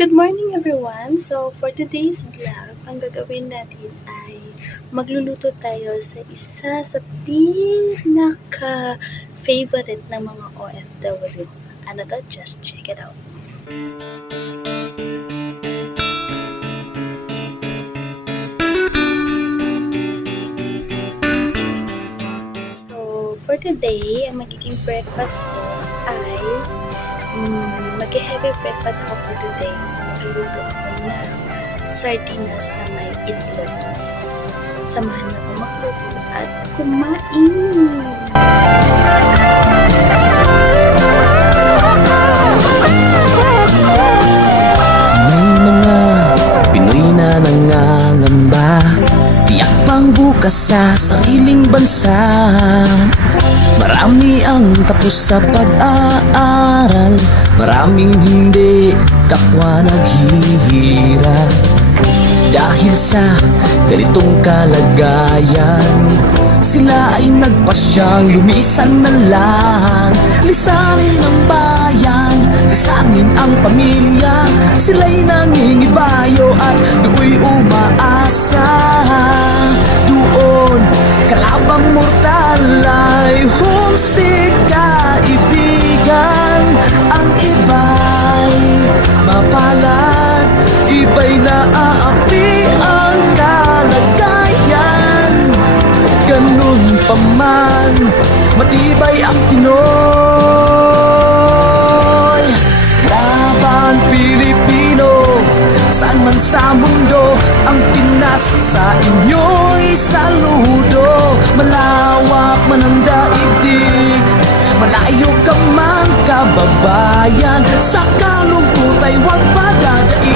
Good morning everyone! So for today's vlog, ang gagawin natin ay magluluto tayo sa isa sa pinaka-favorite ng mga OFW. Ano to? Just check it out. So for today, ang magiging breakfast ko ay mag-heavy breakfast ako for today. So, magluluto ako ng sardinas na may itlog. Samahan niyo ako magluto at kumain! May mga Pinoy na nangangamba, tiyak pang bukas sa sariling bansa. Marami ang tapos sa pag-aaral, maraming hindi kapwa naghihirap. Dahil sa ganitong kalagayan, sila ay nagpasyang lumisan na lang. Lisanin ang bayan, lisanin ang pamilya, sila'y nangingibayo at do'y umaasa. Doon, kalabang mortal ay humsik kaibigan. Ang iba'y mapalad, iba'y naaapi ang kalagayan. Ganun pa man, matibay ang Pinoy. Laban Pilipino, saan man sa mundo, ang Pinas sa inyo'y saludo. Malawak man ang daigdig, malayo ka man kababayan, sa kalungkot ay huwag padadaig.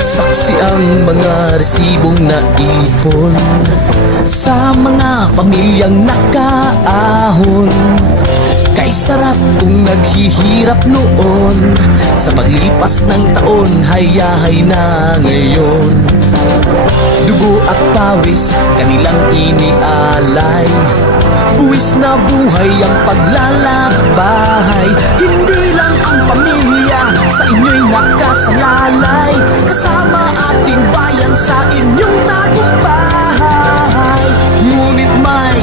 Saksi ang mga resibong naipon sa mga pamilyang nakaahon. Kay sarap kung naghihirap noon, sa paglipas ng taon, hayahay na ngayon. Dugo at pawis kanilang inialay, buwis na buhay ang paglalakbay. Hindi lang ang pamilya sa inyo'y nakasalalay, kasama ating bayan sa inyong tagumpay. Ngunit may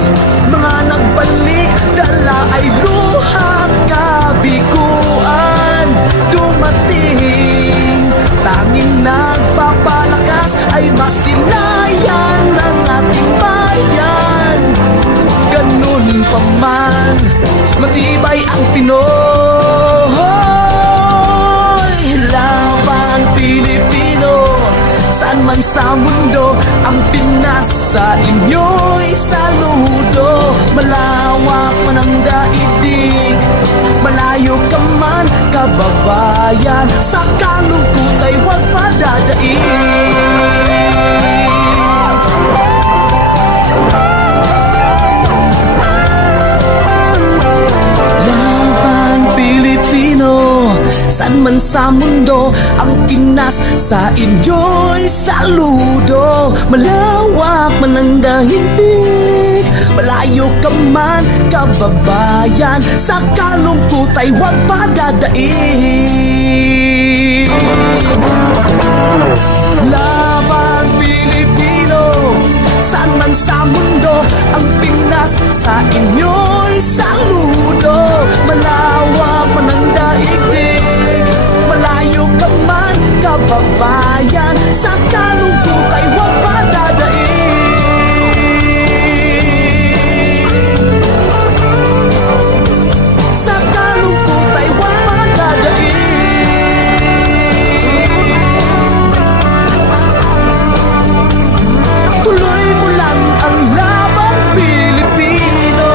mga nagbalik, dala ay luhat kabiguan. Dumating, tanging nagpapalakas ay masilayan ng ating bayan. Ganun pa man, matibay ang Pinoy. Laban Pilipino, saan man sa mundo, ang Pinas sa inyo'y saludo. Malawak man ang daigdig, malayo ka man kababayan, sa kalungkot ay huwag padadaig. Saan man sa mundo, ang Pinas sa inyo'y saludo. Malawak man ang daigdig, malayo ka man kababayan, sa kalungkot ay huwag padadaig. Laban Pilipino, saan man sa mundo, ang Pinas sa inyo'y saludo. Malawak man ang daigdig, malayo ka man kababayan, sa kalungkot ay huwag padadaig. Sa kalungkot ay huwag padadaig. Tuloy mo lang ang laban Pilipino.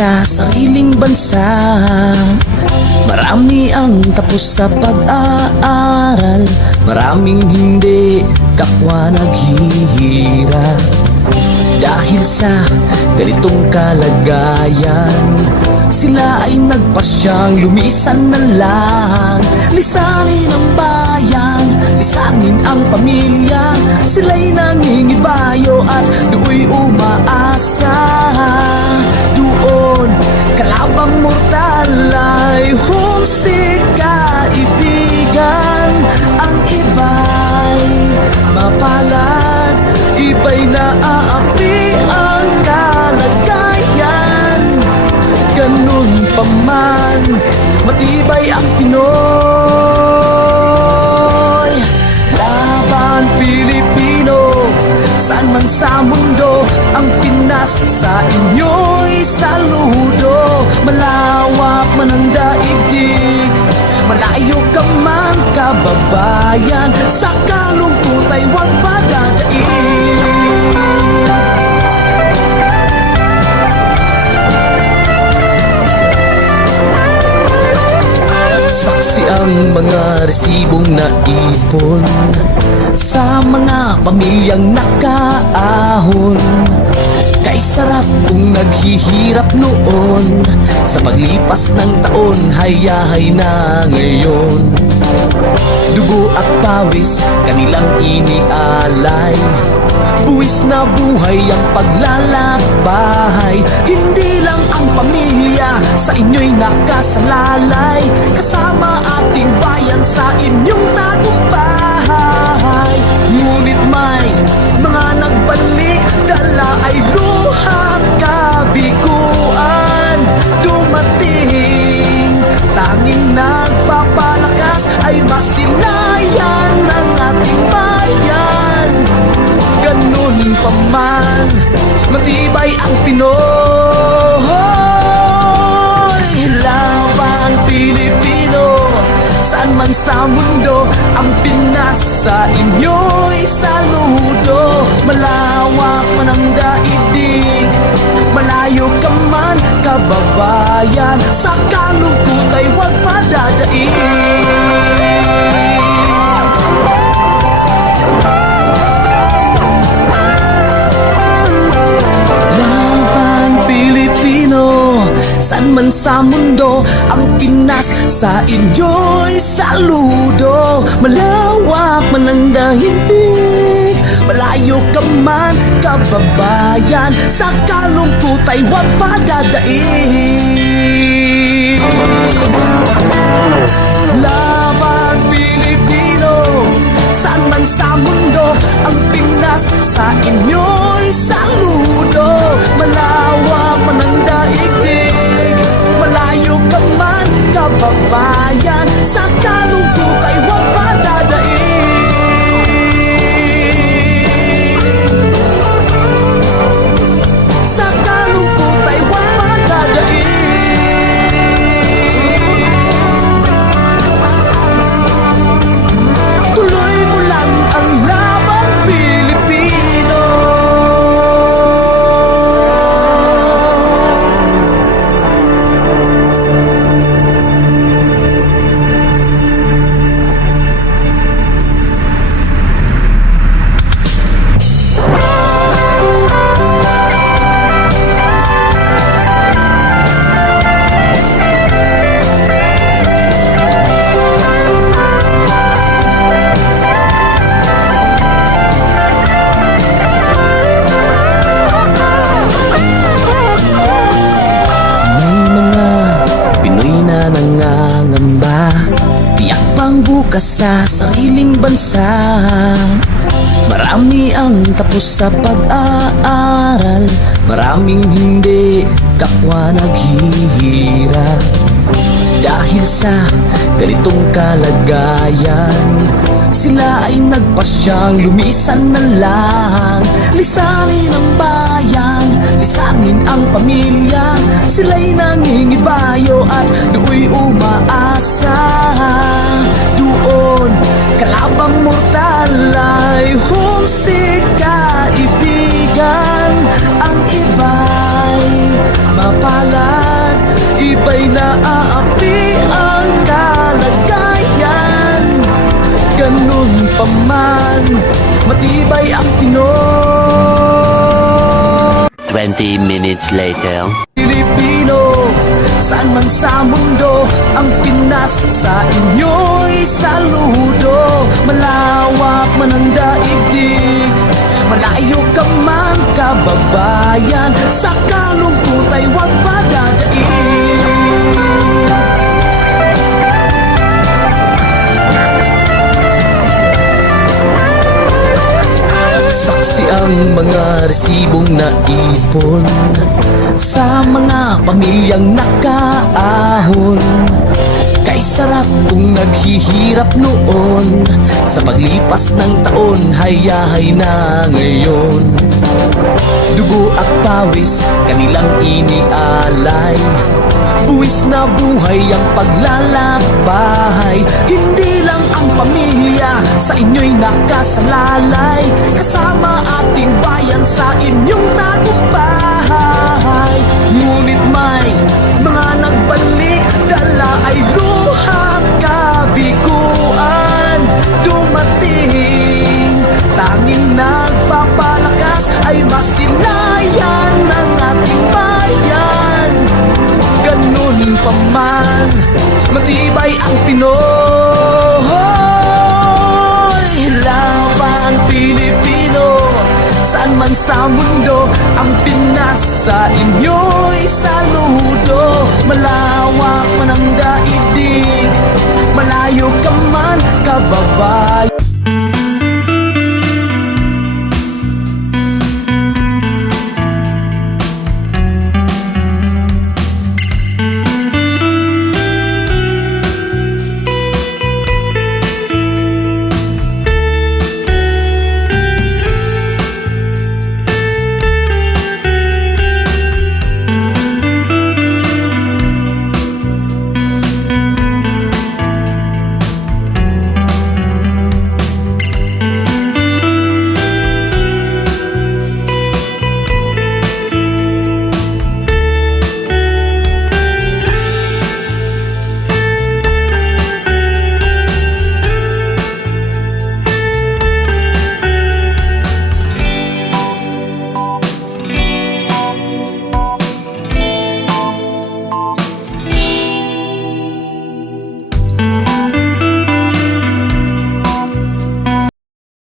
sa sariling bansa. Marami ang tapos sa pag-aaral, maraming hindi kapwa naghihirap. Dahil sa ganitong kalagayan, sila ay nagpasyang lumisan na lang. Lisanin ang bayan, lisanin ang pamilya. Sila'y nangingibayo at do'y umaasa. Doon, kalabang mortal ay humsik kaibigan. Ang iba'y mapalad, iba'y naaapi ang kalagayan. Ganun pa man, matibay ang Pinoy. Laban Pilipino, saan man sa mundo, ang Pinas sa inyo'y saludo. Malawak man ang daigdig, malayo ka man kababayan, sa kalungkot ay huwag padadaig. Saksi ang mga resibong naipon sa mga pamilyang nakaahon. Kay sarap kung naghihirap noon, sa paglipas ng taon, hayahay na ngayon. Dugo at pawis kanilang inialay, buwis na buhay ang paglalakbay. Hindi lang ang pamilya sa inyo'y nakasalalay, kasama ating bayan sa inyong tagumpay. Ngunit may mga nagbalik, dala ay luhat kabiguan. Dumating, tanging nagpapalakas ay masilayan ng ating bayan. Ganun pa man, matibay ang Pinoy. Laban Pilipino, saan man sa mundo, ang Pinas sa inyo'y saludo. Malawak man ang daigdig, malayo ka man kababayan, sa kalungkot ay huwag padadaig. Saan man sa mundo, ang Pinas sa inyo'y saludo. Malawak man ang daigdig, malayo ka man kababayan, sa kalungkot ay huwag padadaig. Laban Pilipino, saan man sa mundo, ang Pinas sa inyo'y saludo. Malawak man ang daigdig, malayo ka man kababayan, sa kalungkot ay huwag padadaig. Sa kalungkot ay huwag padadaig. Tuloy mo lang ang laban Pilipino. Nangangamba, tiyak pang bukas sa sariling bansa. Marami ang tapos sa pag-aaral, maraming hindi kapwa naghihirap. Dahil sa ganitong kalagayan, sila ay nagpasyang lumisan na lang. Lisanin ang bayan, lisanin ang pamilya. Sila'y nangingibayo at do'y umaasa. Doon, kalabang mortal ay humsik kaibigan. Ang iba'y mapalad, sabay naaapi ang kalagayan. Ganun pa man, matibay ang Pinoy. 20 minutes later. Pilipino, saan man sa mundo, ang Pinas sa inyo'y saludo. Malawak man ang daigdig, malayo ka man kababayan, sa kalungkot ay huwag padadaig. Saksi ang mga resibong naipon sa mga pamilyang nakaahon. Kay sarap kung naghihirap noon, sa paglipas ng taon, hayahay na ngayon. Dugo at pawis, kanilang inialay, buwis na buhay ang paglalakbay. Hindi lang ang pamilya sa inyo'y nakasalalay, kasama ating bayan sa inyong tagumpay. Ngunit may mga nagbalik, dala ay luhat kabiguan. Dumating, tanging nagpapalakas ay masilayan ng ating bayan. Ganun pa man, matibay ang Pinoy. Laban Pilipino, saan man sa mundo, ang Pinas sa inyo'y saludo. Malawak man ang daigdig, malayo ka man kababayan.